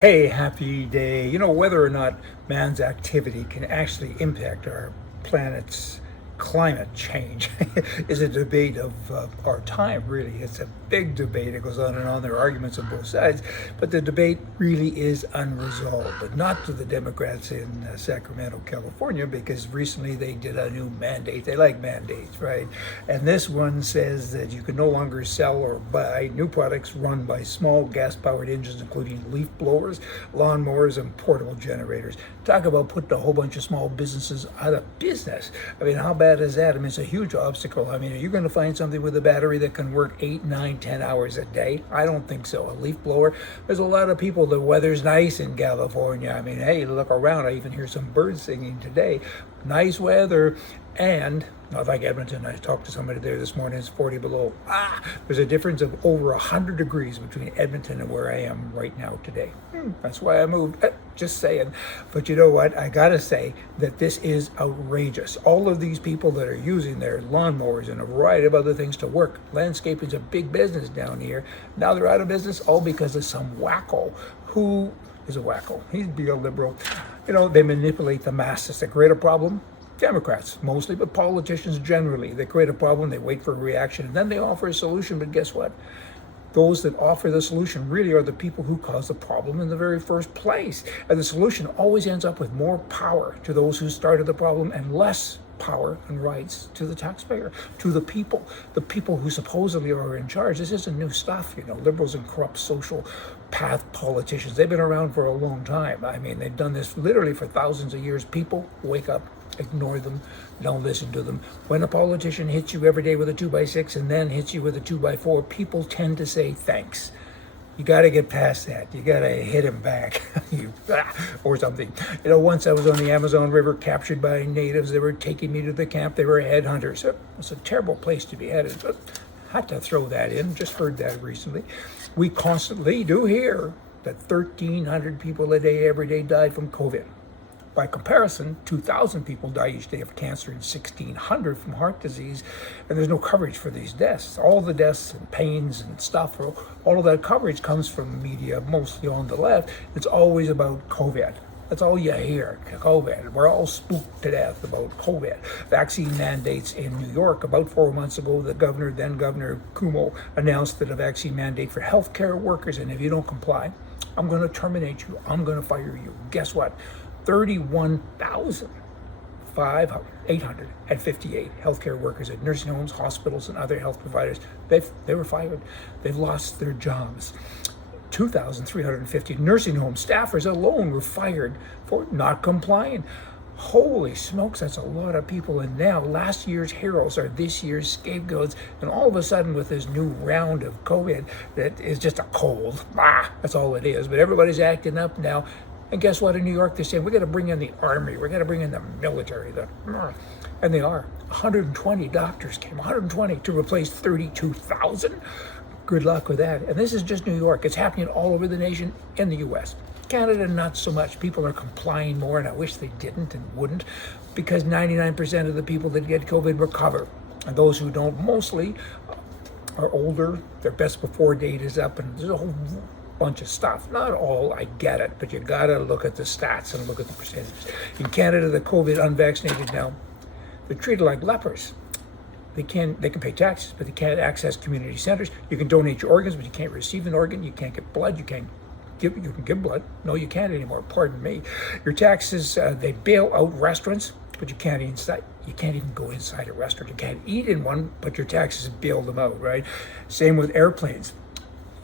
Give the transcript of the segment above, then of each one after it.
Hey, happy day. You know, whether or not man's activity can actually impact our planet's climate change is a debate of our time, really. It's a big debate. It goes on and on. There are arguments on both sides, but the debate really is unresolved. But not to the Democrats in Sacramento, California, because recently they did a new mandate. They like mandates, right? And this one says that you can no longer sell or buy new products run by small gas-powered engines, including leaf blowers, lawnmowers, and portable generators. Talk about putting a whole bunch of small businesses out of business. I mean, how bad is that? I mean, it's a huge obstacle. I mean, are you going to find something with a battery that can work 8, 9, 10 hours a day? I don't think so. A leaf blower, there's a lot of people, the weather's nice in California. I mean, hey, look around. I even hear some birds singing today. Nice weather. And not like Edmonton. I talked to somebody there this morning. It's 40 below. There's a difference of over 100 degrees between Edmonton and where I am right now today. That's why I moved. Just saying. But you know what? I gotta say that this is outrageous. All of these people that are using their lawnmowers and a variety of other things to work. Landscaping's a big business down here. Now they're out of business, all because of some wacko who is a wacko. He'd be a liberal. You know, they manipulate the masses. The greater problem, Democrats mostly, but politicians generally. They create a problem, they wait for a reaction, and then they offer a solution. But guess what? Those that offer the solution really are the people who caused the problem in the very first place. And the solution always ends up with more power to those who started the problem and less power and rights to the taxpayer, to the people who supposedly are in charge. This isn't new stuff, you know, liberals and corrupt social path politicians. They've been around for a long time. I mean, they've done this literally for thousands of years. People, wake up, ignore them, don't listen to them. When a politician hits you every day with a 2x6 and then hits you with a 2x4, people tend to say thanks. You got to get past that. You got to hit him back, or something. You know, once I was on the Amazon River, captured by natives. They were taking me to the camp. They were headhunters. It's a terrible place to be headed, but I had to throw that in. Just heard that recently. We constantly do hear that 1,300 people a day, every day, died from COVID. By comparison, 2,000 people die each day of cancer and 1,600 from heart disease, and there's no coverage for these deaths. All the deaths and pains and stuff, all of that coverage comes from media, mostly on the left. It's always about COVID. That's all you hear, COVID. We're all spooked to death about COVID. Vaccine mandates in New York. About 4 months ago, the governor, then Governor Cuomo, announced that a vaccine mandate for healthcare workers, and if you don't comply, I'm going to terminate you. I'm going to fire you. Guess what? 31,858 healthcare workers at nursing homes, hospitals, and other health providers, they were fired. They've lost their jobs. 2,350 nursing home staffers alone were fired for not complying. Holy smokes, that's a lot of people. And now last year's heroes are this year's scapegoats. And all of a sudden with this new round of COVID that is just a cold, that's all it is. But everybody's acting up now. And guess what? In New York, they're saying, we're going to bring in the army. We're going to bring in the military. And they are. 120 doctors came, 120 to replace 32,000. Good luck with that. And this is just New York. It's happening all over the nation in the U.S. Canada, not so much. People are complying more, and I wish they didn't and wouldn't, because 99% of the people that get COVID recover. And those who don't mostly are older. Their best before date is up, and there's a whole bunch of stuff. Not all, I get it, but you gotta look at the stats and look at the percentages. In Canada, the COVID unvaccinated now, they're treated like lepers. They can pay taxes, but they can't access community centers. You can donate your organs, but you can't receive an organ. You can't get blood. You can give blood. No, you can't anymore. Pardon me. Your taxes, they bail out restaurants, but you can't even go inside a restaurant. You can't eat in one, but your taxes bail them out, right? Same with airplanes.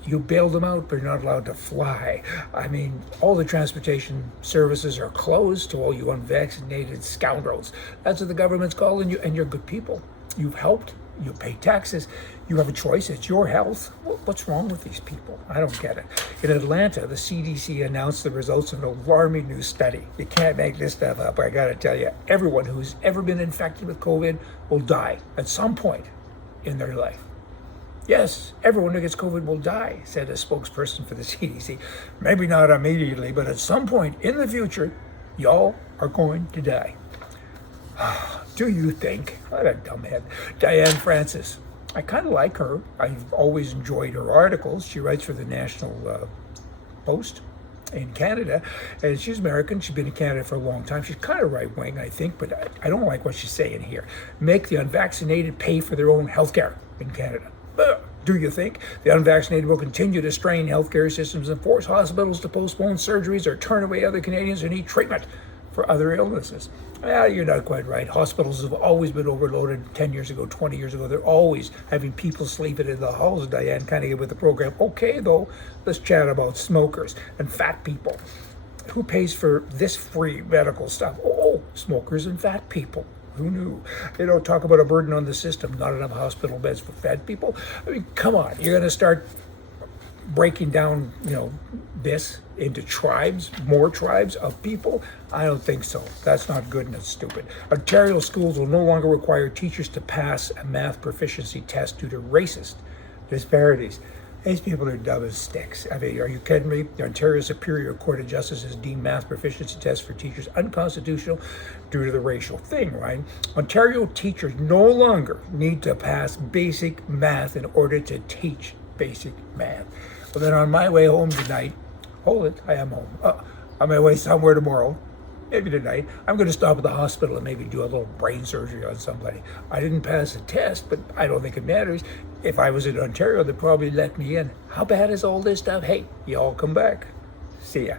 You bail them out, but you're not allowed to fly. I mean, all the transportation services are closed to all you unvaccinated scoundrels. That's what the government's calling you, and you're good people. You've helped, you pay taxes, you have a choice, it's your health. What's wrong with these people? I don't get it. In Atlanta, the CDC announced the results of an alarming new study. You can't make this stuff up. I gotta tell you, everyone who's ever been infected with COVID will die at some point in their life. Yes, everyone who gets COVID will die, said a spokesperson for the CDC. Maybe not immediately, but at some point in the future, y'all are going to die. Do you think? What a dumbhead. Diane Francis. I kind of like her. I've always enjoyed her articles. She writes for the National Post. in Canada, and she's American. She's been in Canada for a long time. She's kind of right-wing, I think, but I don't like what she's saying here. Make the unvaccinated pay for their own health care in Canada. Do you think the unvaccinated will continue to strain healthcare systems and force hospitals to postpone surgeries or turn away other Canadians who need treatment for other illnesses? Well, you're not quite right. Hospitals have always been overloaded 10 years ago, 20 years ago. They're always having people sleeping in the halls, Diane, kind of get with the program. Okay, though, let's chat about smokers and fat people. Who pays for this free medical stuff? Oh, smokers and fat people. Who knew? They don't talk about a burden on the system, not enough hospital beds for fat people. I mean, come on, you're going to start breaking down, this into tribes, more tribes of people? I don't think so. That's not good and it's stupid. Ontario schools will no longer require teachers to pass a math proficiency test due to racist disparities. These people are dumb as sticks. I mean, are you kidding me? The Ontario Superior Court of Justice has deemed math proficiency tests for teachers unconstitutional due to the racial thing, right? Ontario teachers no longer need to pass basic math in order to teach basic math. Well, then on my way home tonight, hold it, I am home. On my way somewhere tomorrow, maybe tonight, I'm going to stop at the hospital and maybe do a little brain surgery on somebody. I didn't pass the test, but I don't think it matters. If I was in Ontario, they'd probably let me in. How bad is all this stuff? Hey, you all come back. See ya.